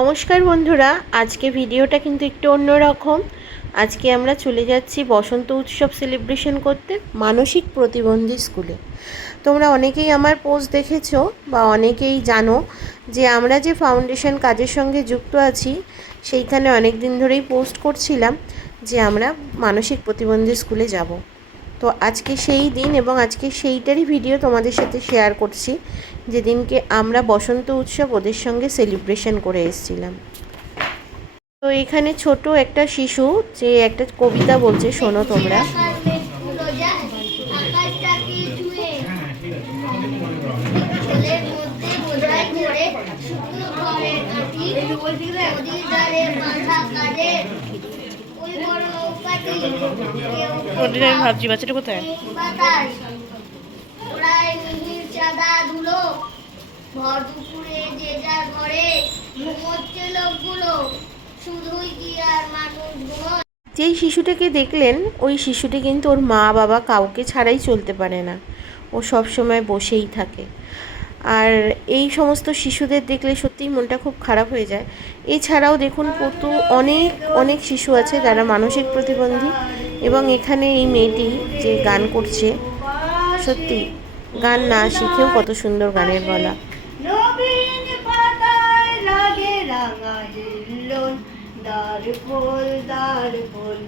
নমস্কার বন্ধুরা, আজকে ভিডিওটা কিন্তু একটু অন্যরকম। আজকে আমরা চলে যাচ্ছি বসন্ত উৎসব সেলিব্রেশন করতে মানসিক প্রতিবন্ধী স্কুলে। তোমরা অনেকেই আমার পোস্ট দেখেছো বা অনেকেই জানো যে আমরা যে ফাউন্ডেশন কাজের সঙ্গে যুক্ত আছি সেইখানে অনেক দিন ধরেই পোস্ট করছিলাম যে আমরা মানসিক প্রতিবন্ধী স্কুলে যাব। তো আজকে সেই দিন এবং আজকে সেইটারই ভিডিও তোমাদের সাথে শেয়ার করছি, যেদিনকে আমরা বসন্ত উৎসব ওদের সঙ্গে সেলিব্রেশন করে এসেছিলাম। তো এখানে ছোট একটা শিশু যে একটা কবিতা বলছে, শোনো তোমরা। ভাবছি বাচ্চাটা কোথায়? ভর দুপুরে যে যার ঘরে ঘুমোচ্ছে লোকগুলো, শুধুই কি আর মানুষ ঘুমোয়। যেই শিশুটাকে দেখলেন ওই শিশুটি কিন্তু ওর মা বাবা কাউকে ছাড়াই চলতে পারে না, ও সব সময় বসেই থাকে। আর এই সমস্ত শিশুদের দেখলে সত্যিই মনটা খুব খারাপ হয়ে যায়। এছাড়াও দেখুন কত অনেক অনেক শিশু আছে যারা মানসিক প্রতিবন্ধী, এবং এখানে এই মেয়েটি যে গান করছে, সত্যি গান না শিখেও কত সুন্দর গানের গলা। নবীন পাতায় লাগে রাঙা হিল্লোল, দার ফুল দার ফুল।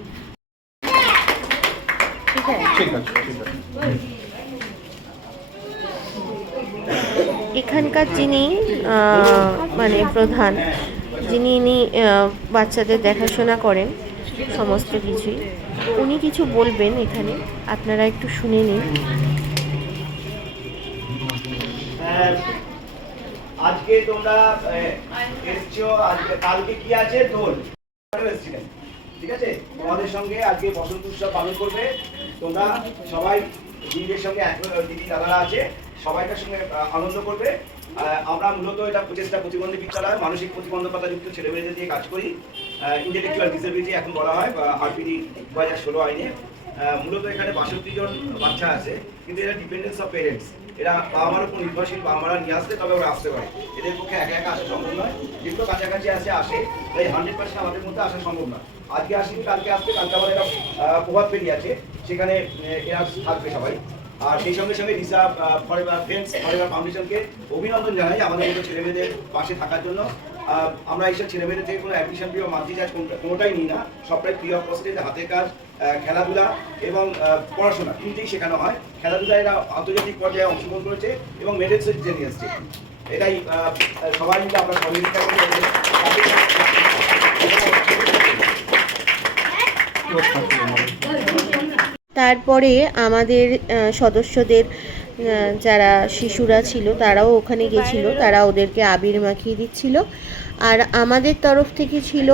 ঠিক আছে। এখানকার যিনি মানে প্রধান, যিনি ইনি বাচ্চাদের দেখাশোনা করেন সমস্ত কিছুই, উনি কিছু বলবেন এখানে, আপনারা একটু শুনে নিন। আজকে তোমরা এসছো, আজকে কালকে কি আছে দোল, ঠিক আছে? তোমাদের সঙ্গে আজকে বসন্ত উৎসব পালন করবে। তোমরা সবাই দিদিদের সঙ্গে দিদি দাদারা আছে, সবাইকার সঙ্গে আনন্দ করবে। আমরা মূলত এটা প্রচেষ্টা প্রতিবন্ধী বিদ্যালয়, মানসিক প্রতিবন্ধকতাযুক্ত ছেলেমেয়েদের দিয়ে কাজ করি। ইন্টেলেকচুয়াল ডিসেবিলিটি এখন বলা হয়, বা আরপিডি 2016 আইনে। মূলত এখানে 62 জন বাচ্চা আছে, কিন্তু এরা ডিপেন্ডেন্স অফ পেরেন্টস। এরা বাবা মার উপর নির্ভরশীল, বাবা মারা নিয়ে আসতে তবে ওরা আসতে পারে। এদের পক্ষে একা একা আসা সম্ভব নয়, যেগুলো কাছাকাছি আসে তাই 100% আমাদের মধ্যে আসা সম্ভব নয়। আজকে আসি, কালকে আসবে, কালকে আমাদের একটা প্রভাব ফেরি আছে, সেখানে এরা থাকবে সবাই। আর সেই সঙ্গে সঙ্গে রিসা ফরএভার ফ্রেন্ডস ফরএভার ফাউন্ডেশনকে অভিনন্দন জানাই আমাদের মতো ছেলেমেয়েদের পাশে থাকার জন্য। আমরা এইসব ছেলেমেয়েদের থেকে কোনো অ্যাডমিশন ফি বা মান্থলি চার্জ কোনোটাই নিই না, সবটাই ফ্রি অফ কস্টে। হাতের কাজ, খেলাধুলা এবং পড়াশোনা তিনটেই শেখানো হয়। খেলাধুলায় এরা আন্তর্জাতিক পর্যায়ে অংশগ্রহণ করেছে এবং মেডেলস জেনে এসছে। এটাই সবাই মিলে আমরা সহযোগিতা করি। তারপরে আমাদের সদস্যদের যারা শিশুরা ছিল তারাও ওখানে গেছিলো, তারা ওদেরকে আবির মাখিয়ে দিচ্ছিল। আর আমাদের তরফ থেকে ছিল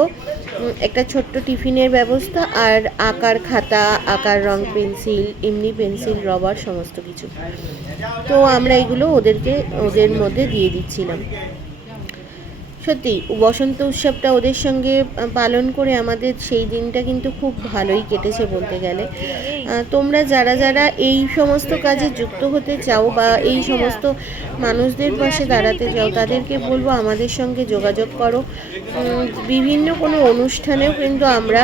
একটা ছোট্ট টিফিনের ব্যবস্থা, আর আঁকার খাতা, আঁকার রং পেন্সিল, এমনি পেন্সিল, রবার, সমস্ত কিছু। তো আমরা এগুলো ওদের মধ্যে দিয়ে দিচ্ছিলাম। সত্যি বসন্ত উৎসবটা ওদের সঙ্গে পালন করে আমাদের সেই দিনটা কিন্তু খুব ভালোই কেটেছে বলতে গেলে। তোমরা যারা যারা এই সমস্ত কাজে যুক্ত হতে চাও বা এই সমস্ত মানুষদের পাশে দাঁড়াতে চাও, তাদেরকে বলবো আমাদের সঙ্গে যোগাযোগ করো। বিভিন্ন কোনো অনুষ্ঠানেও কিন্তু আমরা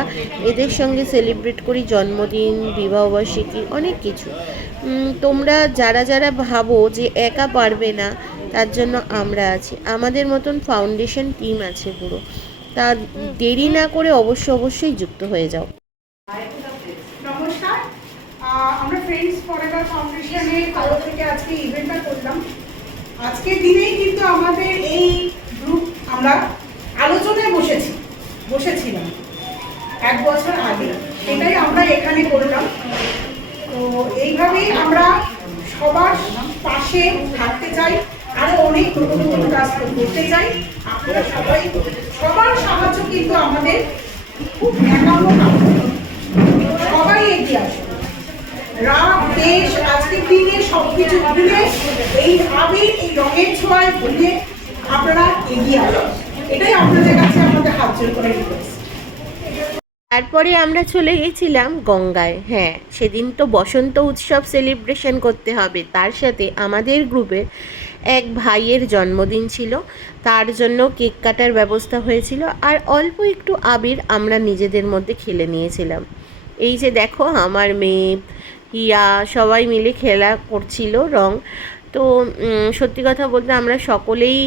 এদের সঙ্গে সেলিব্রেট করি, জন্মদিন, বিবাহবার্ষিকী, অনেক কিছু। তোমরা যারা যারা ভাবো যে একা পারবে না, তার জন্য আমরা আছি, আমাদের মতন ফাউন্ডেশন টিম আছে পুরো। তা দেরি না করে অবশ্যই যুক্ত হয়ে যাও। নমস্কার, আমরা ফ্রেন্ডস ফরএভার ফাউন্ডেশনের তরফ থেকে আজকে ইভেন্টটা করলাম। আজকের দিনেই কিন্তু আমাদের এই গ্রুপ আমরা আলোচনায় বসেছিলাম 1 বছর আগে, সেটাই আমরা এখানে করলাম। তো এইভাবেই আমরা সবার পাশে থাকতে চাই, আরো অনেক নতুন কাজ করতে চাই। আপনারা সবাই, সবার সাহায্য কিন্তু আমাদের খুব একান্ত কাজ, সবাই এগিয়ে আসুন। রাত দেশ আজকের দিনে সবকিছু ভুলে এই আবির, এই রঙের ছোঁয়ায় ভুলে আপনারা এগিয়ে আসুন, এটাই আপনাদের কাছে আমাদের হাত জোর করে রিকোয়েস্ট। তারপরে আমরা চলে গেছিলাম গঙ্গায়। হ্যাঁ, সেদিন তো বসন্ত উৎসব সেলিব্রেশন করতে হবে, তার সাথে আমাদের গ্রুপের এক ভাইয়ের জন্মদিন ছিল, তার জন্য কেক কাটার ব্যবস্থা হয়েছিল, আর অল্প একটু আবির আমরা নিজেদের মধ্যে খেলে নিয়েছিলাম। এই যে দেখো আমার মেয়ে হিয়া সবাই মিলে খেলা করছিল রং। তো সত্যি কথা বলতে আমরা সকলেই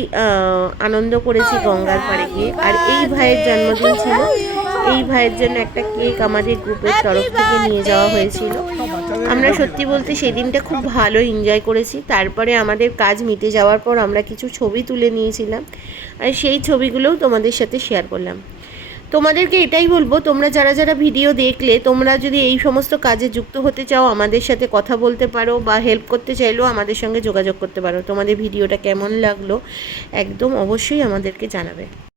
আনন্দ করেছি গঙ্গার পাড়ে গিয়ে। আর এই ভাইয়ের জন্মদিন ছিল, এই ভাইয়ের জন্য একটা কেক আমাদের গ্রুপের তরফ থেকে নিয়ে যাওয়া হয়েছিল। আমরা সত্যি বলতে সেদিনটা খুব ভালো এনজয় করেছি। তারপরে আমাদের কাজ মিটে যাওয়ার পর আমরা কিছু ছবি তুলে নিয়েছিলাম, আর সেই ছবিগুলোও তোমাদের সাথে শেয়ার করলাম। তোমাদেরকে এটাই বলবো, তোমরা যারা যারা ভিডিও দেখলে, তোমরা যদি এই সমস্ত কাজে যুক্ত হতে চাও আমাদের সাথে কথা বলতে পারো, বা হেল্প করতে চাইলেও আমাদের সঙ্গে যোগাযোগ করতে পারো। তোমাদের ভিডিওটা কেমন লাগলো একদম অবশ্যই আমাদেরকে জানাবে।